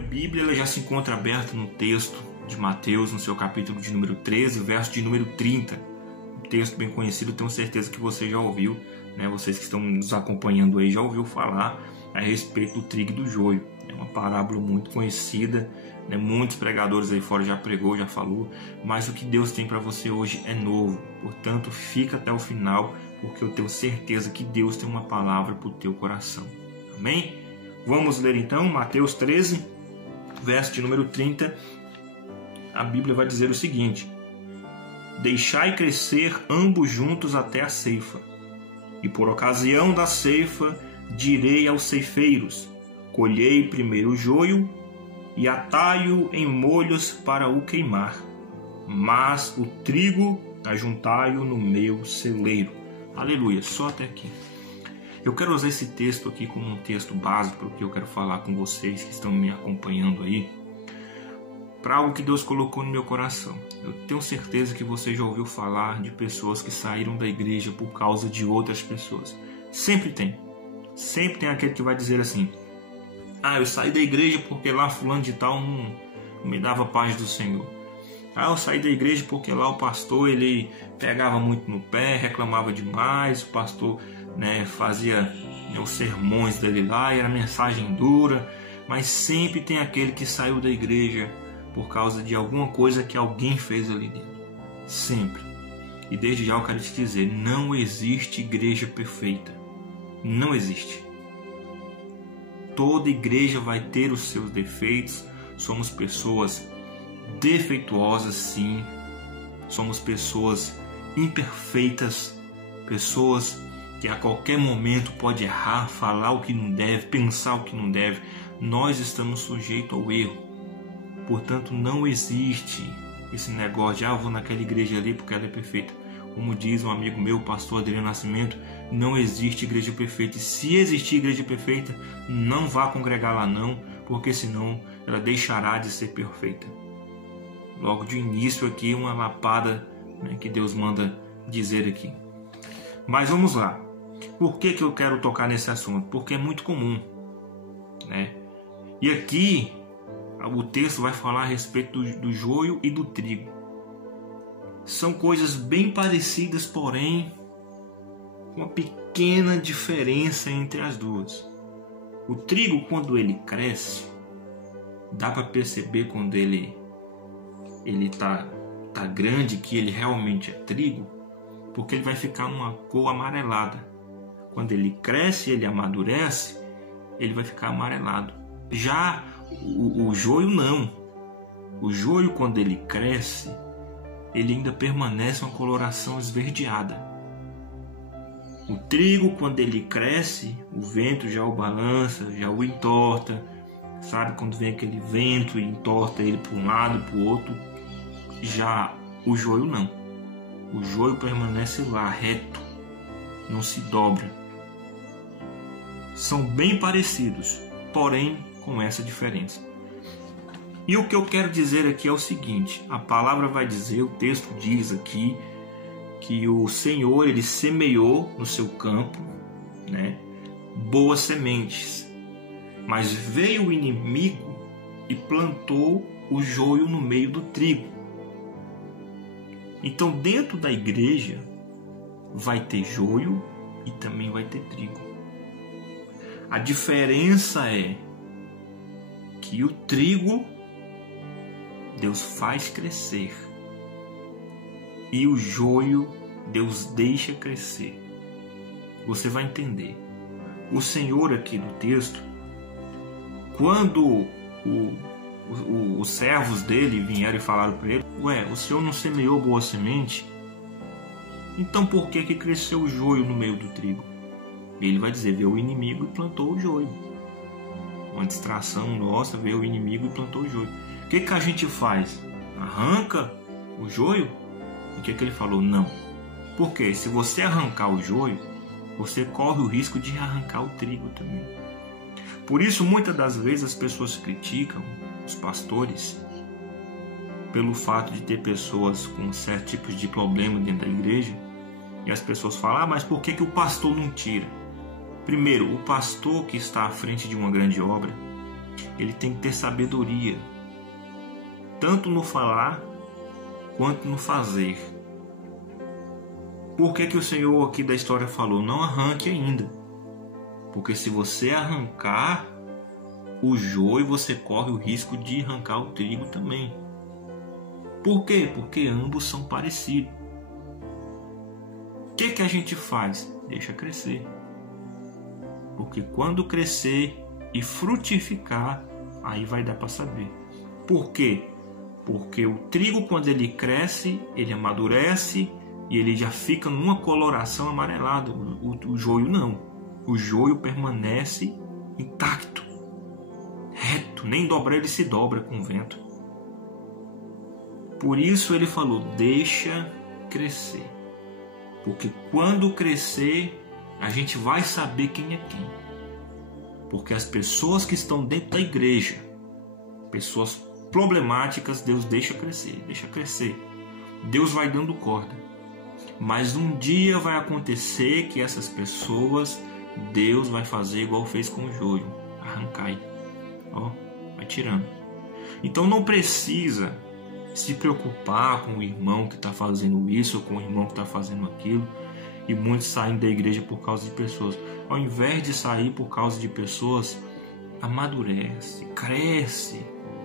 A Bíblia ela já se encontra aberta no texto de Mateus, no seu capítulo de número 13, verso de número 30. Um texto bem conhecido, tenho certeza que você já ouviu, né? Vocês que estão nos acompanhando aí já ouviu falar a respeito do trigo e do joio. É uma parábola muito conhecida, né? Muitos pregadores aí fora já pregou, já falou, mas o que Deus tem para você hoje é novo. Portanto, fica até o final, porque eu tenho certeza que Deus tem uma palavra para o teu coração. Amém? Vamos ler então Mateus 13, verso de número 30. A Bíblia vai dizer o seguinte: deixai crescer ambos juntos até a ceifa, e por ocasião da ceifa direi aos ceifeiros: colhei primeiro o joio e atai-o em molhos para o queimar, mas o trigo ajuntai-o no meu celeiro. Aleluia, só até aqui. Eu quero usar esse texto aqui como um texto básico para o que eu quero falar com vocês que estão me acompanhando aí, para algo que Deus colocou no meu coração. Eu tenho certeza que você já ouviu falar de pessoas que saíram da igreja por causa de outras pessoas. Sempre tem aquele que vai dizer assim: eu saí da igreja porque lá fulano de tal não me dava paz do Senhor. Eu saí da igreja porque lá o pastor ele pegava muito no pé, reclamava demais, o pastor, né, fazia os sermões dele lá, era mensagem dura. Mas sempre tem aquele que saiu da igreja por causa de alguma coisa que alguém fez ali dentro. Sempre. E desde já eu quero te dizer, não existe igreja perfeita. Não existe. Toda igreja vai ter os seus defeitos. Somos pessoas defeituosas, sim. Somos pessoas imperfeitas, pessoas que a qualquer momento pode errar, falar o que não deve, pensar o que não deve. Nós estamos sujeitos ao erro. Portanto, não existe esse negócio de vou naquela igreja ali porque ela é perfeita. Como diz um amigo meu, o pastor Adriano Nascimento, não existe igreja perfeita. E se existir igreja perfeita, não vá congregar lá não, porque senão ela deixará de ser perfeita. Logo de início aqui, uma lapada, né, que Deus manda dizer aqui. Mas vamos lá. Por que eu quero tocar nesse assunto? Porque é muito comum, né? E aqui o texto vai falar a respeito do joio e do trigo. São coisas bem parecidas, porém com uma pequena diferença entre as duas. O trigo, quando ele cresce, dá para perceber quando ele tá grande que ele realmente é trigo, porque ele vai ficar uma cor amarelada. Quando ele cresce, ele amadurece, ele vai ficar amarelado. Já o joio não. O joio, quando ele cresce, ele ainda permanece uma coloração esverdeada. O trigo, quando ele cresce, o vento já o balança, já o entorta. Sabe, quando vem aquele vento e entorta ele para um lado e para o outro. Já o joio não. O joio permanece lá, reto, não se dobra. São bem parecidos, porém com essa diferença. E o que eu quero dizer aqui é o seguinte: a palavra vai dizer, o texto diz aqui, que o Senhor ele semeou no seu campo, né, boas sementes, mas veio o inimigo e plantou o joio no meio do trigo. Então, dentro da igreja vai ter joio e também vai ter trigo. A diferença é que o trigo Deus faz crescer e o joio Deus deixa crescer. Você vai entender. O Senhor aqui no texto, quando os servos dele vieram e falaram para ele: o Senhor não semeou boa semente? Então por que cresceu o joio no meio do trigo? Ele vai dizer: veio o inimigo e plantou o joio. Uma distração nossa, veio o inimigo e plantou o joio. O que a gente faz? Arranca o joio? O que ele falou? Não. Porque se você arrancar o joio, você corre o risco de arrancar o trigo também. Por isso, muitas das vezes as pessoas criticam os pastores pelo fato de ter pessoas com certos tipos de problema dentro da igreja. E as pessoas falam: mas por que o pastor não tira? Primeiro, o pastor que está à frente de uma grande obra, ele tem que ter sabedoria, tanto no falar quanto no fazer. Por que o Senhor aqui da história falou? Não arranque ainda. Porque se você arrancar o joio, você corre o risco de arrancar o trigo também. Por quê? Porque ambos são parecidos. O que a gente faz? Deixa crescer. Porque quando crescer e frutificar, aí vai dar para saber. Por quê? Porque o trigo, quando ele cresce, ele amadurece e ele já fica numa coloração amarelada. O joio não. O joio permanece intacto, reto, nem dobrar ele se dobra com o vento. Por isso ele falou, deixa crescer. Porque quando crescer, a gente vai saber quem é quem. Porque as pessoas que estão dentro da igreja, pessoas problemáticas, Deus deixa crescer, deixa crescer. Deus vai dando corda. Mas um dia vai acontecer que essas pessoas, Deus vai fazer igual fez com o joio. Arrancai. Ó, vai tirando. Então não precisa se preocupar com o irmão que está fazendo isso ou com o irmão que está fazendo aquilo. E muitos saem da igreja por causa de pessoas. Ao invés de sair por causa de pessoas, amadurece, cresce,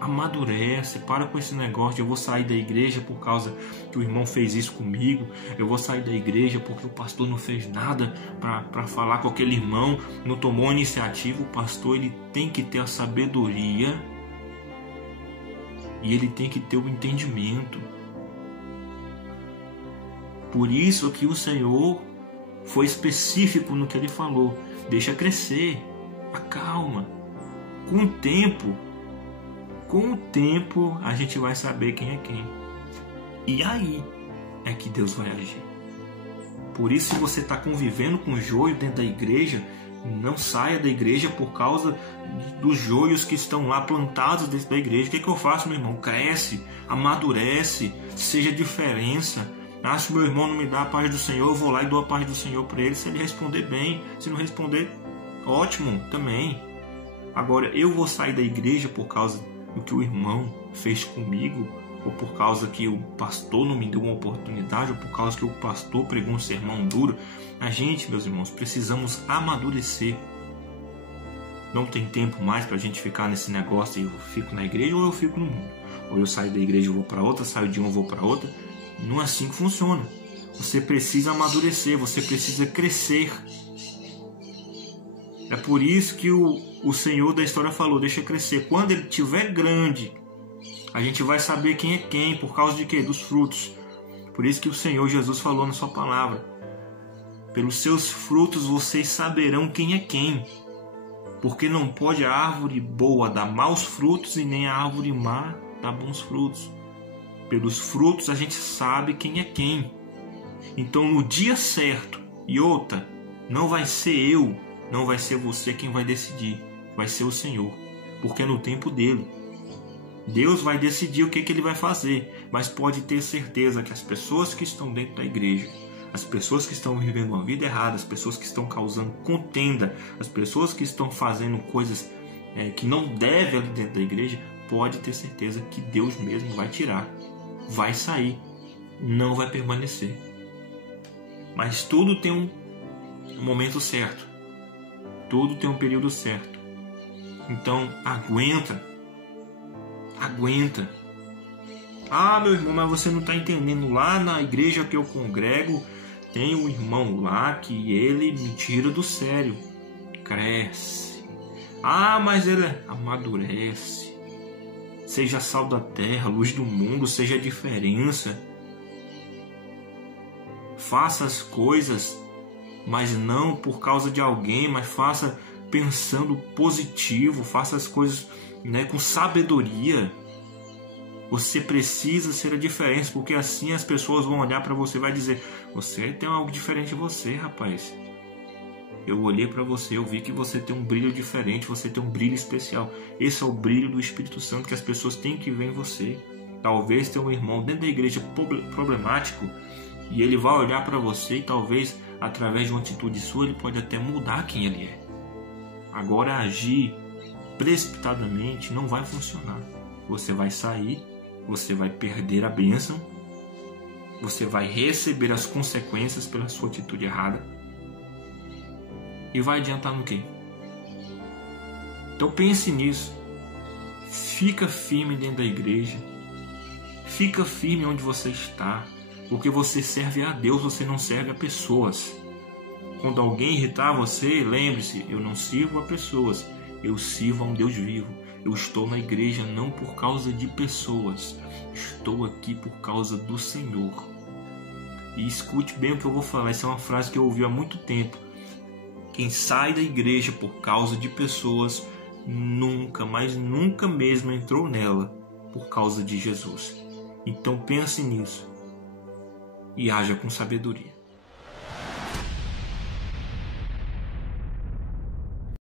amadurece. Para com esse negócio de eu vou sair da igreja por causa que o irmão fez isso comigo. Eu vou sair da igreja porque o pastor não fez nada para falar com aquele irmão, não tomou iniciativa. O pastor, ele tem que ter a sabedoria e ele tem que ter o entendimento. Por isso que o Senhor foi específico no que ele falou. Deixa crescer, acalma. Com o tempo a gente vai saber quem é quem. E aí é que Deus vai agir. Por isso, se você está convivendo com joio dentro da igreja, não saia da igreja por causa dos joios que estão lá plantados dentro da igreja. O que eu faço, meu irmão? Cresce, amadurece, seja diferença. Se meu irmão não me dá a paz do Senhor, eu vou lá e dou a paz do Senhor para ele. Se ele responder bem, se não responder, ótimo também. Agora, eu vou sair da igreja por causa do que o irmão fez comigo, ou por causa que o pastor não me deu uma oportunidade, ou por causa que o pastor pregou um sermão duro. A gente, meus irmãos, precisamos amadurecer. Não tem tempo mais para a gente ficar nesse negócio de eu fico na igreja ou eu fico no mundo. Ou eu saio da igreja e vou para outra, saio de uma e vou para outra. Não é assim que funciona. Você precisa amadurecer, você precisa crescer. É por isso que o Senhor da história falou, deixa crescer. Quando ele estiver grande, a gente vai saber quem é quem, por causa de quê? Dos frutos. Por isso que o Senhor Jesus falou na sua palavra. Pelos seus frutos vocês saberão quem é quem. Porque não pode a árvore boa dar maus frutos e nem a árvore má dar bons frutos. Pelos frutos a gente sabe quem é quem. Então no dia certo, e outra, não vai ser eu, não vai ser você quem vai decidir, vai ser o Senhor, porque é no tempo dele. Deus vai decidir o que ele vai fazer, mas pode ter certeza que as pessoas que estão dentro da igreja, as pessoas que estão vivendo uma vida errada, as pessoas que estão causando contenda, as pessoas que estão fazendo coisas que não devem ali dentro da igreja, pode ter certeza que Deus mesmo vai tirar. Vai sair, não vai permanecer. Mas tudo tem um momento certo, tudo tem um período certo. Então aguenta. Meu irmão, mas você não está entendendo. Lá na igreja que eu congrego, tem um irmão lá que ele me tira do sério. Cresce. Mas ele amadurece. Seja sal da terra, luz do mundo, seja a diferença. Faça as coisas, mas não por causa de alguém, mas faça pensando positivo, faça as coisas com sabedoria. Você precisa ser a diferença, porque assim as pessoas vão olhar para você e vai dizer, você tem algo diferente de você, rapaz. Eu olhei para você, eu vi que você tem um brilho diferente, você tem um brilho especial. Esse é o brilho do Espírito Santo que as pessoas têm que ver em você. Talvez tenha um irmão dentro da igreja problemático e ele vai olhar para você e talvez através de uma atitude sua ele pode até mudar quem ele é. Agora agir precipitadamente, não vai funcionar. Você vai sair, você vai perder a bênção, você vai receber as consequências pela sua atitude errada. E vai adiantar no quê? Então pense nisso. Fica firme dentro da igreja. Fica firme onde você está. Porque você serve a Deus, você não serve a pessoas. Quando alguém irritar você, lembre-se, eu não sirvo a pessoas, eu sirvo a um Deus vivo. Eu estou na igreja não por causa de pessoas, estou aqui por causa do Senhor. E escute bem o que eu vou falar, essa é uma frase que eu ouvi há muito tempo. Quem sai da igreja por causa de pessoas, nunca, mas nunca mesmo entrou nela por causa de Jesus. Então pense nisso e haja com sabedoria.